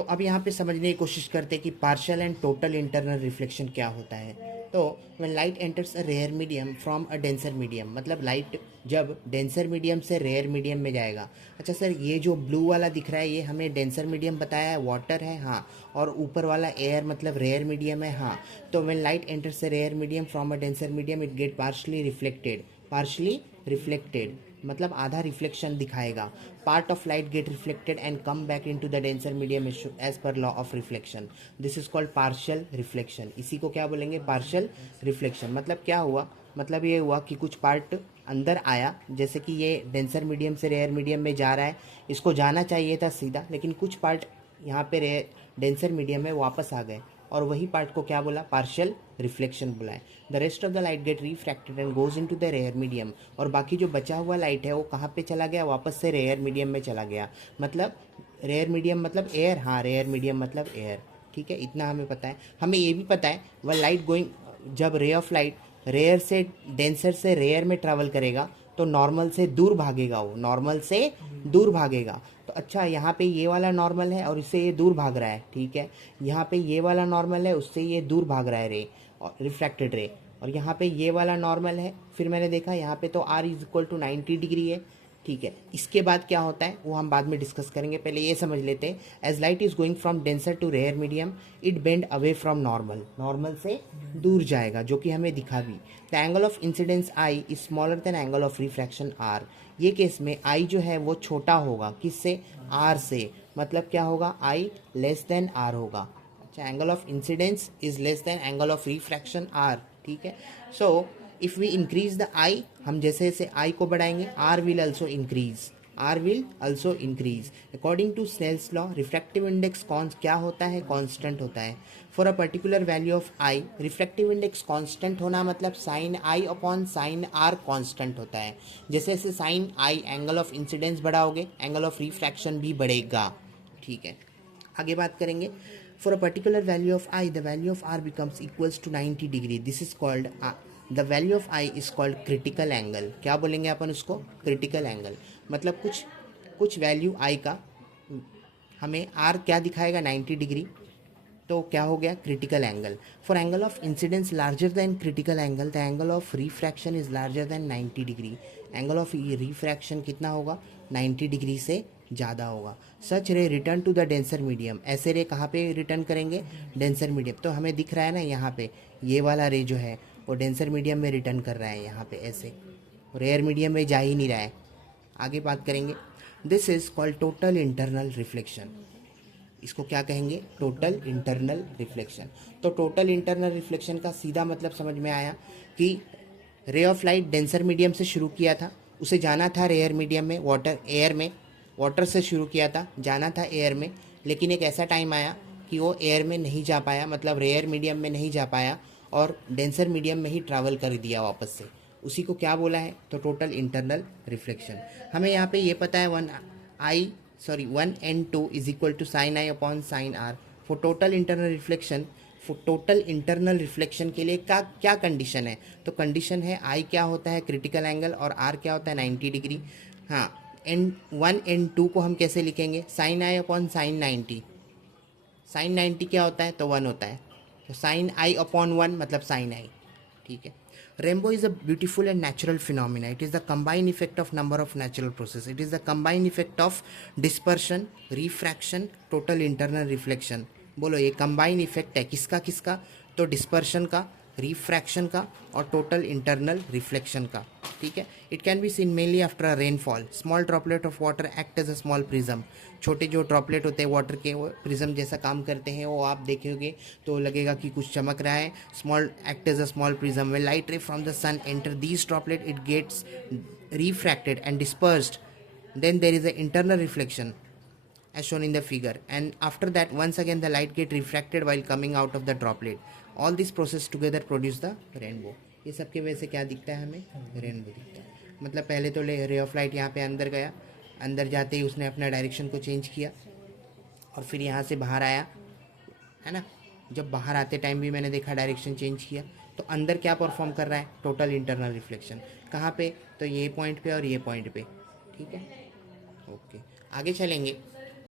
तो अब यहाँ पे समझने की कोशिश करते हैं कि partial and total internal reflection क्या होता है। तो when light enters a rare medium from a denser medium, मतलब लाइट जब डेंसर मीडियम से रेयर मीडियम में जाएगा। अच्छा सर, ये जो ब्लू वाला दिख रहा है ये हमें डेंसर मीडियम बताया है, वाटर है, हाँ, और ऊपर वाला एयर मतलब रेयर मीडियम है, हाँ। तो when light enters a rare medium from a denser medium it get partially reflected मतलब आधा रिफ्लेक्शन दिखाएगा। Part of light get reflected and come back into the denser medium as per law of reflection. This is called partial reflection. इसी को क्या बोलेंगे? Partial reflection. मतलब क्या हुआ? मतलब ये हुआ कि कुछ पार्ट अंदर आया, जैसे कि ये डेंसर मीडियम से रेयर मीडियम में जा रहा है, इसको जाना चाहिए था सीधा, लेकिन कुछ पार्ट यहाँ पे डेंसर मीडियम में वापस आ गए, और वही पार्ट को क्या बोला? पार्शियल रिफ्लेक्शन बोला है। The rest of the light get refracted and goes into the rare medium, और बाकी जो बचा हुआ लाइट है वो कहाँ पे चला गया? वापस से रेयर मीडियम में चला गया। मतलब रेयर मीडियम मतलब एयर, हाँ, रेयर मीडियम मतलब एयर। ठीक है, इतना हमें पता है। हमें ये भी पता है वह लाइट गोइंग, जब रे ऑफ लाइट रेयर से डेंसर से रेयर में ट्रैवल करेगा तो नॉर्मल से दूर भागेगा, वो नॉर्मल से दूर भागेगा। तो अच्छा, यहाँ पे ये वाला नॉर्मल है और इससे ये दूर भाग रहा है, ठीक है। यहाँ पे ये वाला नॉर्मल है, उससे ये दूर भाग रहा है रे, और रिफ्रैक्टेड रे। और यहाँ पे ये वाला नॉर्मल है, फिर मैंने देखा यहाँ पे तो r is equal to 90 degree है, ठीक है। इसके बाद क्या होता है वो हम बाद में डिस्कस करेंगे, पहले ये समझ लेते हैं। As light is going from denser to rare medium it bend away from normal, normal से दूर जाएगा, जो कि हमें दिखा भी। The angle of incidence i is smaller than angle of refraction r. ये केस में आई जो है वो छोटा होगा, किससे? आर से। मतलब क्या होगा? आई लेस देन आर होगा। अच्छा, angle of incidence is less than angle of refraction R, ठीक है। So if we increase the I, हम जैसे जैसे आई को बढ़ाएंगे R will also increase, R will also increase. According to Snell's law refractive index क्या होता है? कांस्टेंट होता है। For a particular value of I refractive index constant होना मतलब sine I upon sine R constant होता है। जैसे जैसे sign I angle of incidence बढ़ाओगे एंगल ऑफ रिफ्रैक्शन भी बढ़ेगा, ठीक है। आगे बात करेंगे। For a particular value of I the value of R becomes equals to 90 degree. This is called the value of I is called critical angle. क्या बोलेंगे अपन उसको? Critical angle. मतलब कुछ कुछ वैल्यू आई का हमें आर क्या दिखाएगा? 90 डिग्री, तो क्या हो गया? Critical angle. For angle of incidence larger than critical angle the angle of refraction is larger than 90 degree. Angle of refraction कितना होगा? 90 डिग्री से ज़्यादा होगा। Such ray return to the denser medium. ऐसे रे कहाँ पे रिटर्न करेंगे? Denser medium. तो हमें दिख रहा है ना यहाँ पे, ये वाला रे जो है वो डेंसर मीडियम में रिटर्न कर रहा है, यहाँ पे ऐसे, रेयर मीडियम में जा ही नहीं रहा है। आगे बात करेंगे। This is called total internal reflection. इसको क्या कहेंगे? Total internal reflection. तो टोटल इंटरनल रिफ्लेक्शन का सीधा मतलब समझ में आया कि ray of light denser medium से शुरू किया था, उसे जाना था रेयर मीडियम में, एयर में, वाटर से शुरू किया था, जाना था एयर में, लेकिन एक ऐसा टाइम आया कि वो एयर में नहीं जा पाया, मतलब रेयर मीडियम में नहीं जा पाया, और डेंसर मीडियम में ही ट्रैवल कर दिया वापस से। उसी को क्या बोला है? तो टोटल इंटरनल रिफ्लेक्शन। हमें यहाँ पे ये पता है 1 and 2 is equal to sin I upon sin R। For total internal reflection, for total internal reflection के लिए क्या कंडीशन है? तो कंडीशन है आई क्या होता है? क्रिटिकल एंगल, और आर क्या होता है? 90 डिग्री। हाँ, N1 N2 को हम कैसे लिखेंगे? Sign I upon sign 90। Sign 90 क्या होता है? तो 1 होता है, तो साइन आई अपॉन 1 मतलब साइन आई, ठीक है। Rainbow is a beautiful and natural phenomena. It is the combined effect of number of natural processes. It is the combined effect of dispersion, refraction, total internal reflection. बोलो, ये combined effect है किसका किसका? तो dispersion का, refraction का, और total internal reflection का, ठीक है। It can be seen mainly after a rainfall. Small droplet of water act as a small prism. छोटे जो ड्रॉपलेट होते हैं वाटर के, वो प्रिज्म जैसा काम करते हैं, वो आप देखोगे तो लगेगा कि कुछ चमक रहा है। Small act as a small prism. When light ray from the sun enter these droplet it gets refracted and dispersed, then there is a internal reflection as shown in the figure, and after that once again the light get refracted while coming out of the droplet. All these process together produce the rainbow. ये सब के वजह से क्या दिखता है? हमें rainbow दिखता है। मतलब पहले तो रे ऑफ लाइट यहाँ पे अंदर गया, अंदर जाते ही उसने अपना डायरेक्शन को चेंज किया, और फिर यहाँ से बाहर आया, है ना। जब बाहर आते टाइम भी मैंने देखा डायरेक्शन चेंज किया, तो अंदर क्या परफॉर्म कर रहा है? Total internal reflection. कहाँ पे? तो ये पॉइंट पे और ये पॉइंट पे, ठीक है। ओके, आगे चलेंगे।